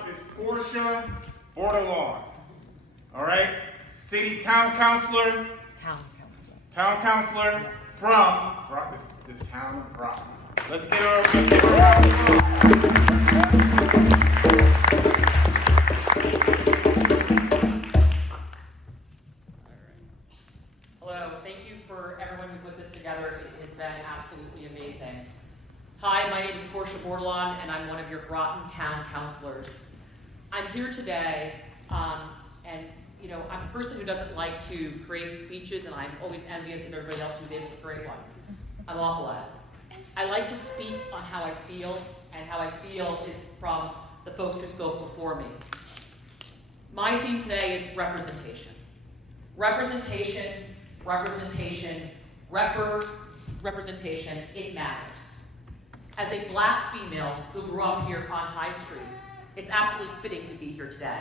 up is Portia, Bordelon. All right? City Town Councilor. Town Councilor from the town of Groton. Let's give her a round of applause. Hello, thank you for everyone who put this together. It has been absolutely amazing. Hi, my name is Portia Bordelon, and I'm one of your Groton Town Councilors. I'm here today, and I'm a person who doesn't like to create speeches, and I'm always envious of everybody else who's able to create one. I'm awful at it. I like to speak on how I feel, and how I feel is from the folks who spoke before me. My theme today is representation. Representation, representation, representation, it matters. As a black female who grew up here on High Street, it's absolutely fitting to be here today.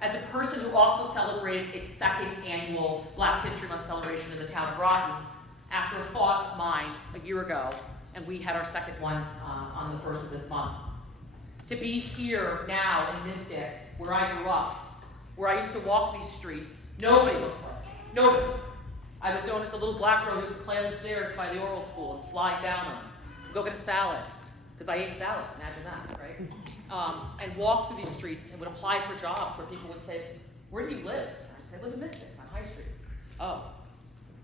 As a person who also celebrated its second annual Black History Month celebration in the town of Groton, after a thought of mine a year ago, and we had our second one on the 1st of this month. To be here now in Mystic, where I grew up, where I used to walk these streets, nobody looked like me. Nobody. I was known as the little black girl who used to play on the stairs by the oral school and slide down them, go get a salad, because I ate salad, imagine that, right? And walk through these streets and would apply for jobs where people would say, where do you live? I'd say, I live in Mystic on High Street. Oh,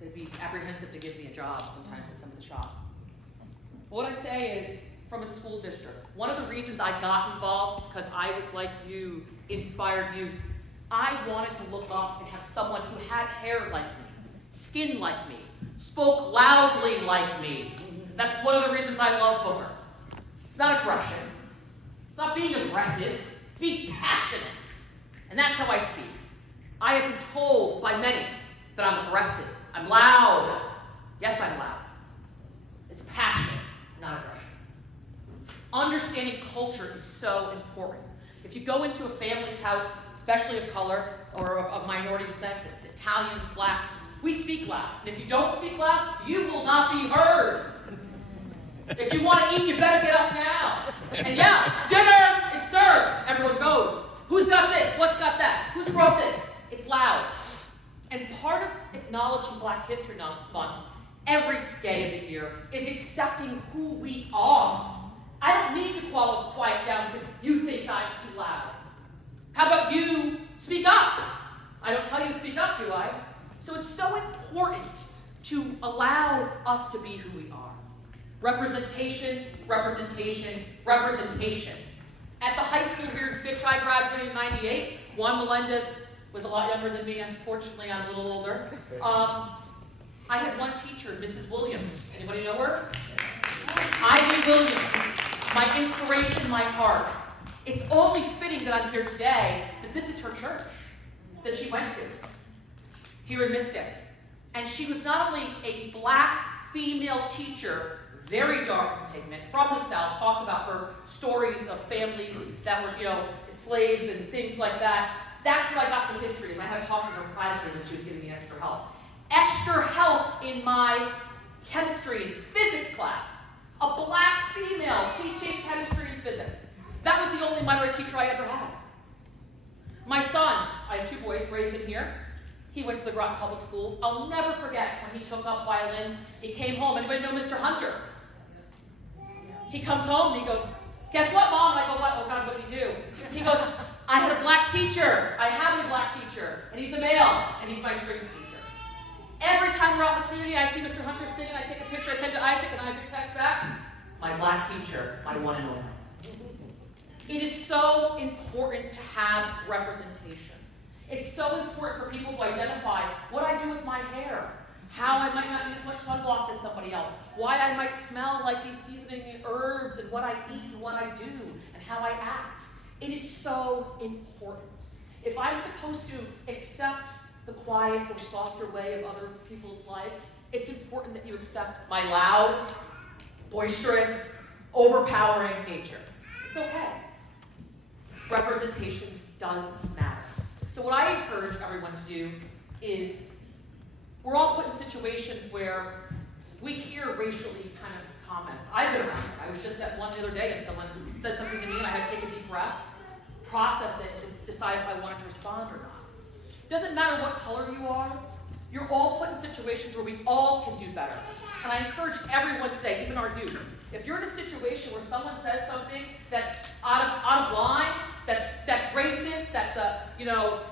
they'd be apprehensive to give me a job sometimes at some of the shops. What I say is, from a school district, one of the reasons I got involved is because I was like you, inspired youth. I wanted to look up and have someone who had hair like me, skin like me, spoke loudly like me. That's one of the reasons I love Booker. It's not aggression. It's not being aggressive. It's being passionate. And that's how I speak. I have been told by many that I'm aggressive. I'm loud. Yes, I'm loud. It's passion, not aggression. Understanding culture is so important. If you go into a family's house, especially of color or of minority descent, Italians, blacks, we speak loud. And if you don't speak loud, you will not be heard. If you want to eat, you better get up now. And yeah, dinner is served. Everyone goes. Who's got this? What's got that? Who's brought this? It's loud. And part of acknowledging Black History Month every day of the year is accepting who we are. I don't need to quiet down because you think I'm too loud. How about you speak up? I don't tell you to speak up, do I? So it's so important to allow us to be who we are. Representation, representation, representation. At the high school here in Fitch, I graduated in '98. Juan Melendez was a lot younger than me. Unfortunately, I'm a little older. I had one teacher, Mrs. Williams. Anybody know her? Ivy Williams. My inspiration, my heart. It's only fitting that I'm here today that this is her church that she went to here in Mystic. And she was not only a black female teacher, very dark in pigment, from the South, talk about her stories of families that were, slaves and things like that. That's what I got from history, is I had to talk to her privately when she was giving me extra help. Extra help in my chemistry and physics class. A black female teaching chemistry and physics. That was the only minority teacher I ever had. My son, I have two boys raised in here. He went to the Groton Public Schools. I'll never forget when he took up violin. He came home. Anybody know Mr. Hunter? He comes home and he goes, guess what, Mom? And I go, what? Oh, God, what did he do? He goes, I had a black teacher. I have a black teacher. And he's a male. And he's my strings teacher. Every time we're out in the community, I see Mr. Hunter singing. I take a picture. I send to Isaac, and Isaac texts back, my black teacher, my one and only. It is so important to have representation. It's so important for people to identify what I do with my hair, how I might not use as much sunblock as somebody else, why I might smell like these seasoning herbs, and what I eat and what I do and how I act. It is so important. If I'm supposed to accept the quiet or softer way of other people's lives, it's important that you accept my loud, boisterous, overpowering nature. It's okay. Representation does matter. So what I encourage everyone to do is, we're all put in situations where we hear racially kind of comments. I've been around it. I was just at one the other day and someone said something to me and I had to take a deep breath. process it and decide if I wanted to respond or not. Doesn't matter what color you are. You're all put in situations where we all can do better. And I encourage everyone today, even our youth, if you're in a situation where someone says something that's out of line, that's racist, that's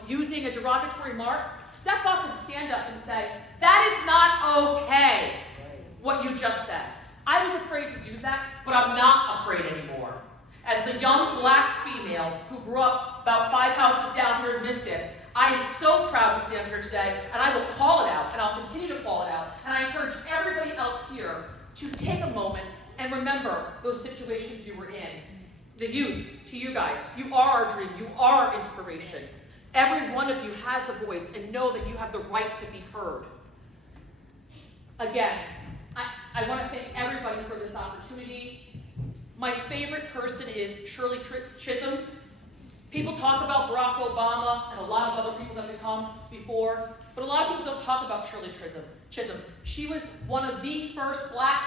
using a derogatory remark, step up and stand up and say, that is not okay, what you just said. I was afraid to do that, but I'm not afraid anymore. As the young black female who grew up about 5 houses down here in Mystic, I am so proud to stand here today, and I will call it out, and I'll continue to call it out. And I encourage everybody else here to take a moment and remember those situations you were in. The youth, to you guys, you are our dream, you are our inspiration. Every one of you has a voice, and know that you have the right to be heard. Again, I want to thank everybody for this opportunity. My favorite person is Shirley Chisholm. People talk about Barack Obama and a lot of other people that have come before, but a lot of people don't talk about Shirley Chisholm. She was one of the first black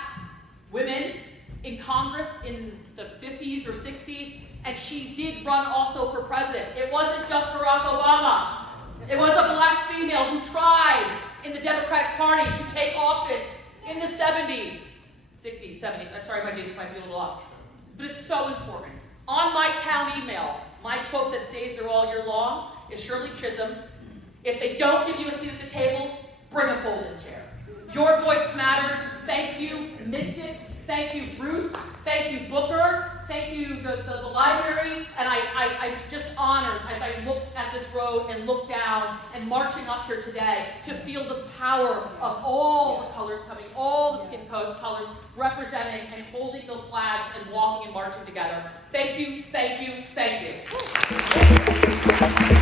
women in Congress in the 50s or 60s, and she did run also for president. It wasn't just Barack Obama. It was a black female who tried in the Democratic Party to take office in the 70s, 60s, 70s. I'm sorry, my dates might be a little off. But it's so important. On my town email, my quote that stays there all year long is Shirley Chisholm. If they don't give you a seat at the table, bring a folding chair. Your voice matters. Thank you, Mystic. Thank you, Bruce. Thank you, Booker. Thank you, the library. And I'm just honored as I looked at this road and looked down and marching up here today to feel the power of all the colors coming, all the skin colors representing and holding those flags and walking and marching together. Thank you, thank you, thank you.